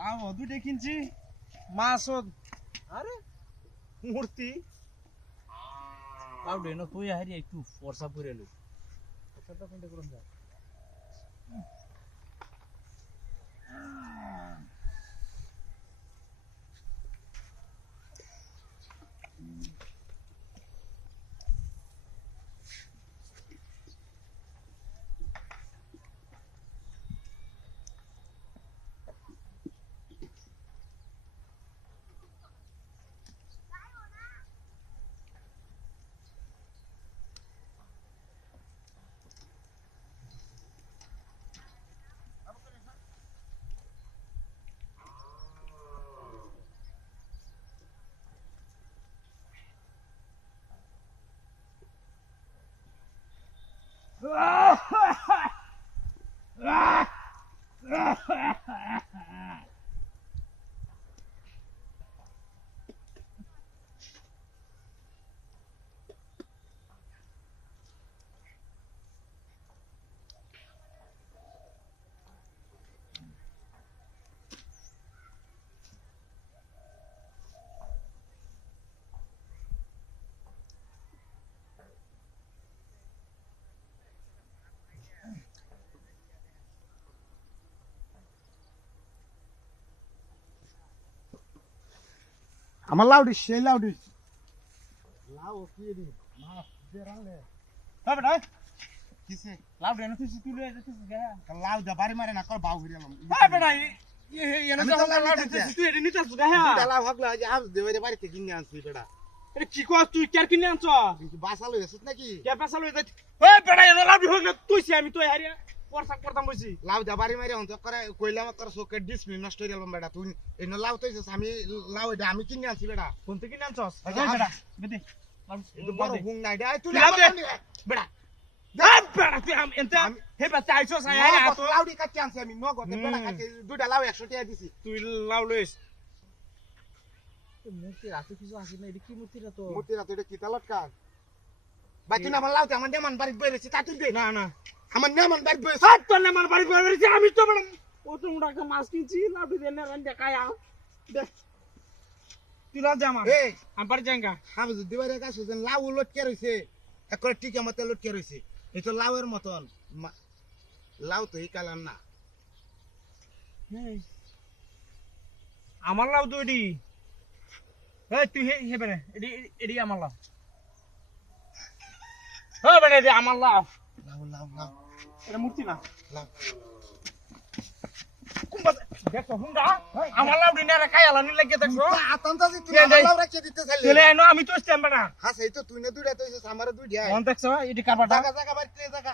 লাউ দুইটা কিনছি মাছও আরে মূর্তি লাউ দেন তুই হারি একটু ফর্সা পরে লই ফর্সাটা কোনটা করুন যা আমার লাউডি সেই লাউডি লাউ কি দি মাছ যে রালে হবে না কিসে লাউ দেন তুই তুই তুই গা লাউ দা বাড়ি মারে না কর বাউ হইরালাম হবে না এনে তো লাউ তুই এনে নিতাস গা দুটা লাউ হকলা আজ আজ দেবে বাড়িতে কিনে আনছি বেটা এটা কি কস তুই কেয়ার কিনে আনছ কিন্তু বাসালো এসেছ নাকি কে পেছালো এই ওই বেড়া এনে লাউ হোক না তুই সে আমি তুই হারিয়া পরসাক করতাম বসি লাউ দা বাড়ি মারে অন্ত করে কইলাম কর সোকে ডিসপ্লিন নষ্ট হইরালাম বেটা তুই এনে লাউ তইছস আমি লাউ এটা আমি কিনে আনছি বেটা কোন থেকে কিনে আনছস ওই বেড়া বেদে এটা বড় হুং নাই দে তুই লাউ দে বেটা বেড়া তুই আম এনতা হে বাচ্চা আইছস আয় তো লাউ দি কাটতে আনছি আমি নগদ বেটা কাটতে দুটা লাউ 100 টাকা দিছি তুই লাউ লইস মূর্তি রাতে কিছু আসে না এটা কি মূর্তিটা তো মূর্তিরা তো এটা কি তালটকা ভাই তুই আমার লাউ আমার নেমান বাড়ি বইরেছি তা তুই দে না না আমার নেমান বাড়ি বইরেছি সাত তো আমার বাড়ি বেরিয়েছে আমি তো বড় ও তো মোটা একটা মাছ কিনছি লাউ দিয়ে না রান দেখায়া দে তুই লাউ জামা এই আমি বাড়ি যাঙ্গা আমি যদি বাইরে কাছে লাউ লটকে রইছে একবার টিকা মতে লটকে রইছে এই তো লাউয়ের মতন লাউ তো এই কালার না আমার লাউ তো এডি এই তুই হে বেরে এডি এডি আমার লাউ হ্যাঁ বেরে এডি আমার লাউ লাউ লাউ লাউ এটা মূর্তি না লাউ কুম্বা দেখো হুন্ডা আমার লাউ দিনে রে কাই আলানি লাগে দেখো আতন্তা যে তুই আমার লাউ রাখতে দিতে চাইলে চলে আইনো আমি তো স্ট্যাম্প না হ্যাঁ সেই তো তুই না দুইটা তো আমার দুইটা মন দেখছো এডি কারবাটা জায়গা জায়গা বাড়িতে জায়গা